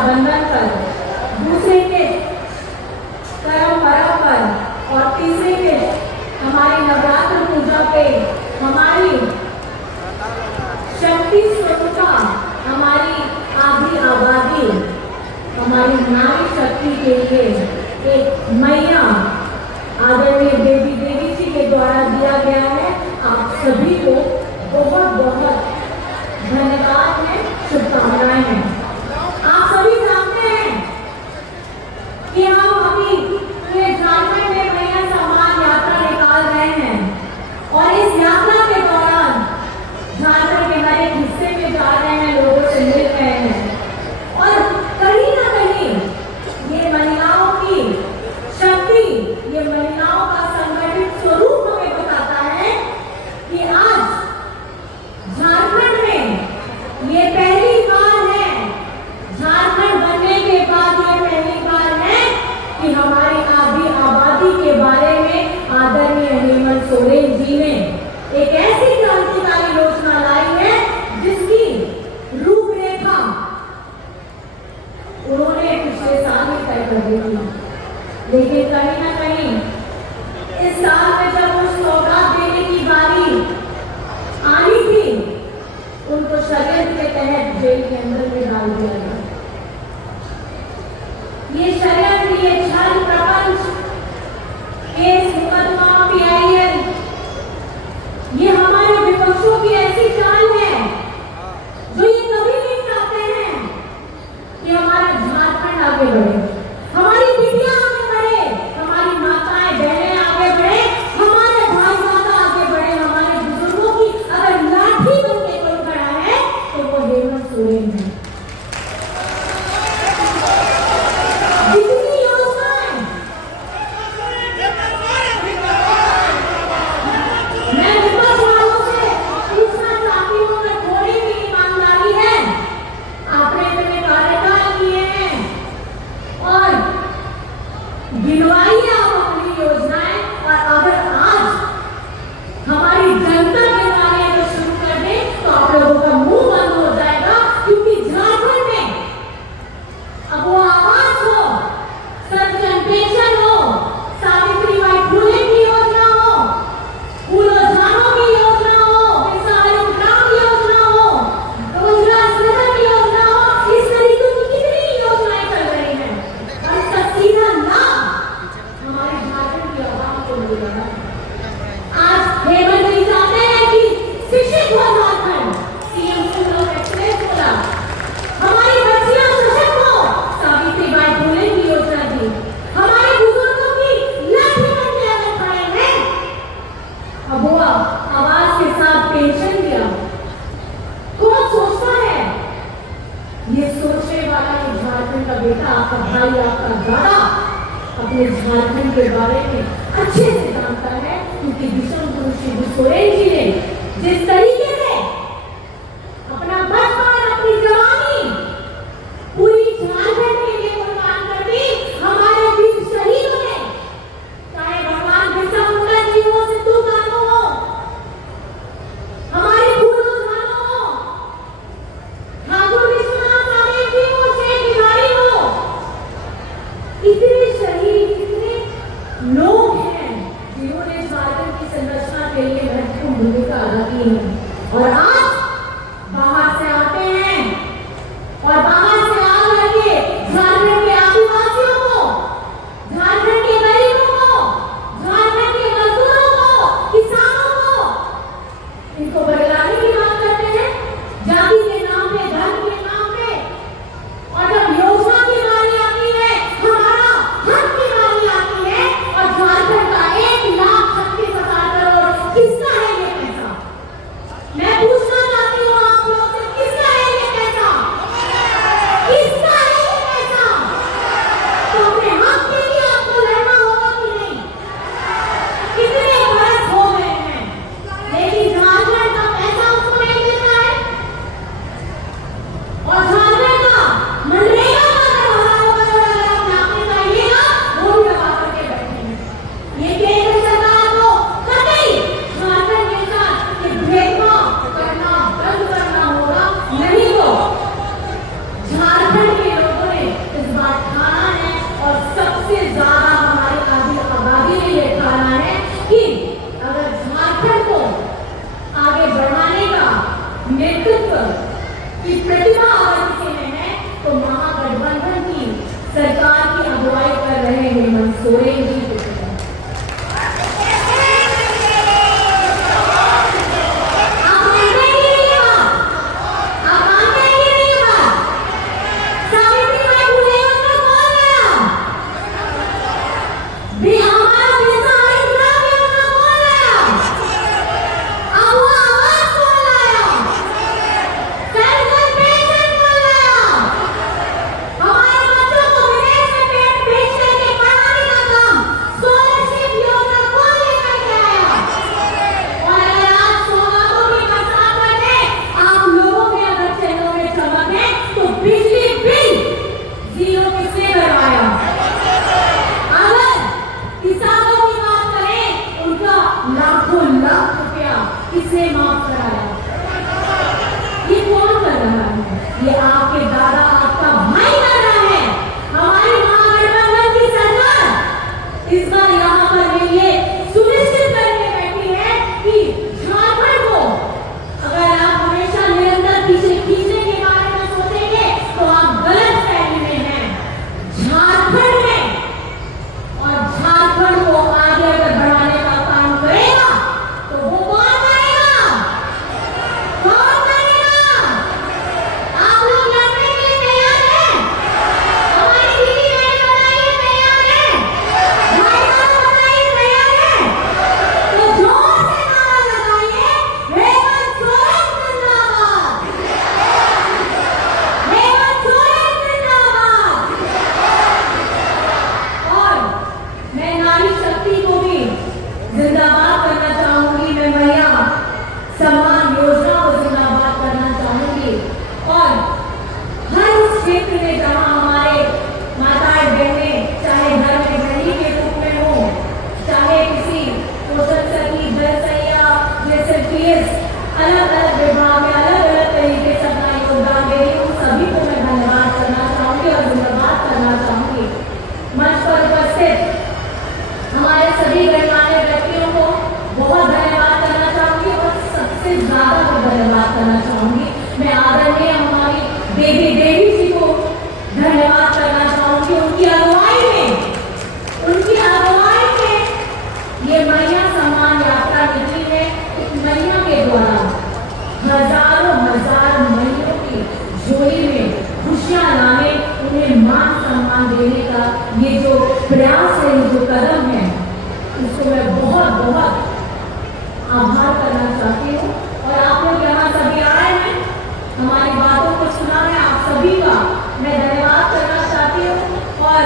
रक्षाबंधन पर, दूसरे के करम पर्व पर और तीसरे के हमारी नवरात्र पूजा पे हमारी शक्ति स्वरूपा, हमारी आधी आबादी, हमारी नारी शक्ति के लिए एक मैया आदरणीय देवी जी के द्वारा दिया गया है। आप सभी को बहुत बहुत धन्यवाद है, शुभकामनाएं हैं। आप सभी जानते हैं कि हम अभी पूरे झारखंड में मैया सम्मान यात्रा निकाल रहे हैं और इस यात्रा के दौरान झारखंड के हर एक हिस्से में जा रहे हैं, लोगों से मिल रहे हैं और कहीं ना कहीं ये महिलाओं की शक्ति, ये महिलाओं का संगठित स्वरूप हमें बताता है कि आज झारखंड में ये पहली बार है, झारखंड बनने के बाद ये पहली बार है कि हमारी आधी आबादी के बारे में आदरणीय हेमंत सोरेन जी ने एक ऐसी क्रांतिकारी योजना लाई है जिसकी रूपरेखा उन्होंने पिछले साल ही तय कर दी थी। लेकिन कहीं ना कहीं इस साल में जब वो सौगात देने की बारी आनी थी, उनको षड्यंत्र के तहत जेल के अंदर में डाल दिया गया। ये षड्यंत्र, ये छल प्रपंच, केस मुकदमा, PIL, ये हमारे विपक्षों की ऐसी चाल है जो ये कभी नहीं चाहते हैं कि हमारा झारखंड आगे बढ़े, हमारी बिटियां आगे बढ़े, हमारी माताएं बहनें आगे बढ़े, हमारे भाई दादा आगे बढ़े, हमारे बुजुर्गों की अगर लाठी बन के कोई खड़ा है तो वो हेमंत सोरेन है। जितनी योजनाएं मैं विपक्ष वालों से पूछना चाहती हूँ, अगर थोड़ी भी ईमानदारी है, आपने इतने कार्यकाल किए हैं और गिनवाइए आप अपनी योजनाएं, और अगर आज हमारी जनता के बारे में शुरू कर दें तो आप लोगों का मुंह बंद हो जाएगा, क्योंकि झारखंड में अब वो आवास हो, सर्वजन पेंशन हो, सावित्रीबाई फुले की योजना हो, फूलो झानों की योजना हो, बिरसा हरित योजना हो, रोजगार सृजन की योजना हो, इस तरीके की कितनी योजनाएं चल रही हैं और इसका सीधा लाभ हमारे झारखंड की आवाम को मिल रहा है। आज हेमंत जी चाहते हैं कि शिक्षित हो Jharkhand, CM school of excellence बोला, हमारी बच्चियां सशक्त हो, सावित्रीबाई फुले की योजना दी, हमारे बुजुर्गों की लाठी बन के अगर खड़े हैं, अब हुआ आवाज के साथ पेंशन दिया। कौन सोचता है? ये सोचने वाला कि झारखंड का बेटा, आपका भाई, आपका दादा अपने झारखंड के बारे में अच्छे से जानता है, क्योंकि विषम गुरु शिबू सोरेन जी ने जिस तरीके से अपना बचपन, अपनी जवानी पूरी झारखंड के लिए कुर्बान कर दी, हमारे वीर शहीदों ने, चाहे भगवान बिरसा मुंडा जी हो, सिद्धू कान्हू हो, हमारे फूलो झानों हो, ठाकुर विश्वनाथ राणे जी हो, शेख बिहारी हो, इतने शहीद, इतने लोग हैं जिन्होंने झारखंड की संरचना के लिए महत्वपूर्ण भूमिका अदा की है। हिस्से में है तो महागठबंधन की सरकार की अगुवाई कर रहे हेमंत सोरेन जी को किसने माफ कराया? ये कौन कर रहा है? ये आपके दादा आपका भाई कर रहा है। हमारी महागठबंधन की सरकार इस बार यहाँ पर ये सुनिश्चित करके बैठी है कि झारखंड को, अगर आप हमेशा निरंतर पीछे खींचने के बारे में सोचेंगे तो आप गलत फहमी में हैं। झारखंड में और झारखंड को आगे अगर बढ़ाने का काम करेगा तो वो जिंदाबाद करना चाहूंगी। मैं महिला सम्मान योजना को जिंदाबाद करना चाहूंगी और हर क्षेत्र में जहां हमारे माताएं बहनें चाहे घर में गृहिणी के रूप में हो, चाहे किसी पोषण सखी, जलसैया जैसे पीएस अलग अलग विभाग में अलग अलग तरीके से अपना योगदान दे रही हूँ, सभी को मैं धन्यवाद करना चाहूंगी और जिंदाबाद करना चाहूंगी। मंच पर उपस्थित हमारे सभी गणमान्य व्यक्तियों को बहुत धन्यवाद करना चाहूंगी और सबसे ज्यादा को धन्यवाद करना चाहूंगी। मैं आदरणीय हमारी देवी जी को धन्यवाद करना चाहूंगी। उनकी अगुवाई में ये महिला सम्मान यात्रा निकली है। इस महिला के द्वारा हजारों हजार महिलाओं की झोली में खुशियां लाने, उन्हें मान सम्मान देने का ये जो प्रयास है, जो कदम है, उसको मैं बहुत बहुत आभार करना चाहती हूँ। और आप लोग यहाँ सभी आए हैं, हमारी बातों को सुना है, आप सभी का मैं धन्यवाद करना चाहती हूँ और